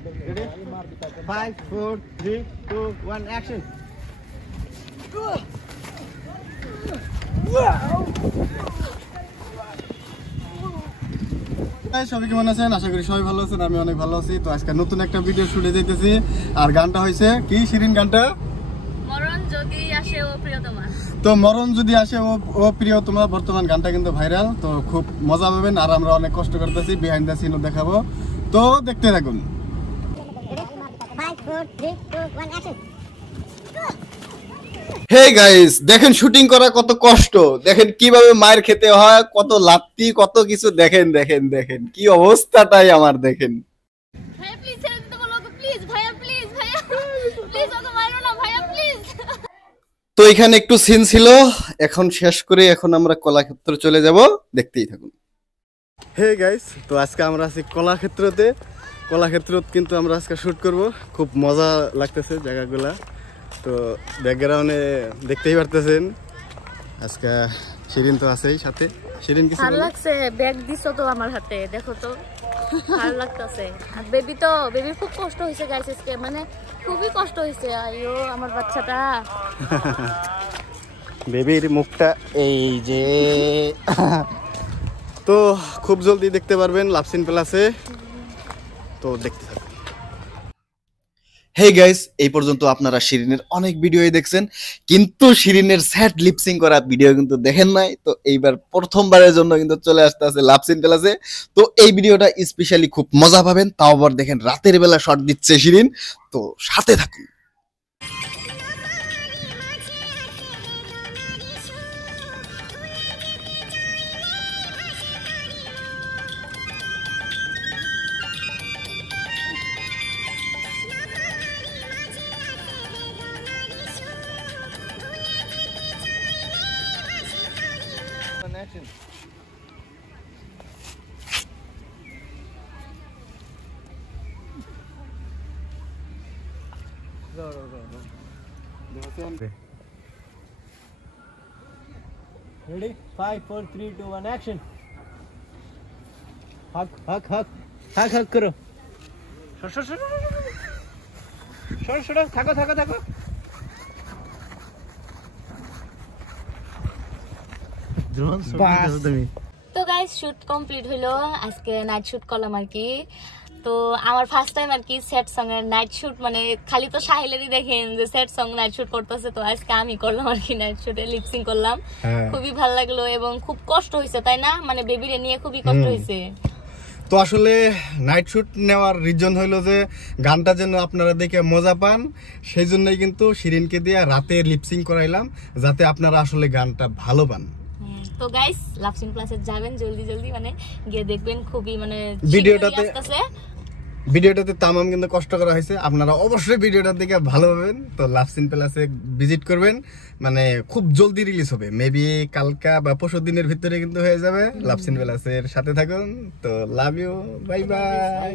Ready? 5, 4, 3, 2, 1, action. সবাই কেমন আছেন? আশা করি সবাই ভালো আছেন। আমি অনেক ভালো আছি। তো আজকে নতুন একটা ভিডিও শুটে যাইতেছি। আর গানটা হয়েছে কি শিরিন গানটা? মরণ যদি আসে ও প্রিয়তমা। তো মরণ যদি আসে ও প্রিয়তমা বর্তমান গানটা কিন্তু ভাইরাল। তো খুব মজা পাবেন। আর আমরা অনেক কষ্ট করতেছি, বিহাইন্ড দ্য সিনও দেখাবো। তো দেখতে থাকুন। 5, 4, 3, 2, 1, action. হে গাইস, দেখেন শুটিং করা কত কষ্ট, দেখেন কিভাবে মায়ের খেতে হয়, কত লাত্তি, কত কিছু, দেখেন দেখেন দেখেন কি অবস্থাটাই আমার দেখেন। ভাইয়া প্লিজ ছেড়ে দিতে বলো ওকে, প্লিজ ভাইয়া, প্লিজ ভাইয়া, প্লিজ ওকে মারো না ভাইয়া, প্লিজ। তো এখানে একটু সিন ছিল, এখন শেষ করে এখন আমরা কলাক্ষেত্র চলে যাব, দেখতেই থাকুন। হে গাইস, তো আজকে আমরা আছি কলাক্ষেত্রতে। কলাক্ষেত্রত কিন্তু আমরা আজকে শুট করব, খুব মজা লাগতেছে জায়গাগুলা। তো ব্যাকগ্রাউন্ডে দেখতেই পারতেছেন আজকে শিরিন তো আছেই সাথে। শিরিন কিছু ভালো লাগছে, ব্যাগ দিছো তো আমার হাতে, দেখো তো ভালো লাগতেছে। আর বেবির খুব কষ্ট হয়েছে গাইস আজকে, মানে খুবই কষ্ট হয়েছে। আইও আমার বাচ্চাটা, বেবির মুখটা এই যে। তো খুব জলদি দেখতে পারবেন লাভসিন প্লাসে, তো দেখতে থাকুন। হেই গাইস, এই পর্যন্ত আপনারা শিরিনের অনেক ভিডিওই দেখছেন, কিন্তু শিরিনের স্যাড লিপসিং করা ভিডিও কিন্তু দেখেন নাই। তো এইবার প্রথমবারের জন্য কিন্তু চলে আসতে আছে লাভসিন প্লাসে। তো এই ভিডিওটা স্পেশালি খুব মজা পাবেন, তাও আবার দেখেন রাতের বেলা শট দিচ্ছে শিরিন, তো সাথে থাকুন। Action. Go. Ready? 5, 4, 3, 2, 1, action. Hug करो. छोड़ो. থাকো. তো গাইস শুট কমপ্লিট হইলো, আজকে নাইট শুট করলাম আর কি। তো আমার ফার্স্ট টাইম আর কি সেট সং এর নাইট শুট, মানে খালি তো সাহিলেরই দেখেন যে সেট সং নাইট শুট করতেছে, তো আজকে আমি করলাম আর কি, নাইট শুটে লিপসিং করলাম। খুবই ভালো লাগলো এবং খুব কষ্ট হয়েছে, তাই না? মানে বেবিরে নিয়ে খুবই কষ্ট হয়েছে। তো আসলে নাইট শুট নেওয়ার রিজন হইলো যে গানটা যেন আপনারা দেখে মজা পান, সেই জন্যই কিন্তু শিরিনকে দিয়ে রাতে লিপসিং করাইলাম, যাতে আপনারা আসলে গানটা ভালো পান। তো গাইস লাভসিন প্লাসে যাবেন জলদি, মানে গিয়ে দেখবেন, খুবই মানে ভিডিওটাতে তামাম কিন্তু কষ্ট করা হয়েছে। আপনারা অবশ্যই ভিডিওটা দেখে ভালো পাবেন। তো লাভসিন প্লাসে ভিজিট করবেন, মানে খুব জলদি রিলিজ হবে, মেবি কালকা বা পরশু দিনের ভিতরে কিন্তু হয়ে যাবে। লাভসিন প্লাসের সাথে থাকুন। তো লাভ ইউ, বাই বাই।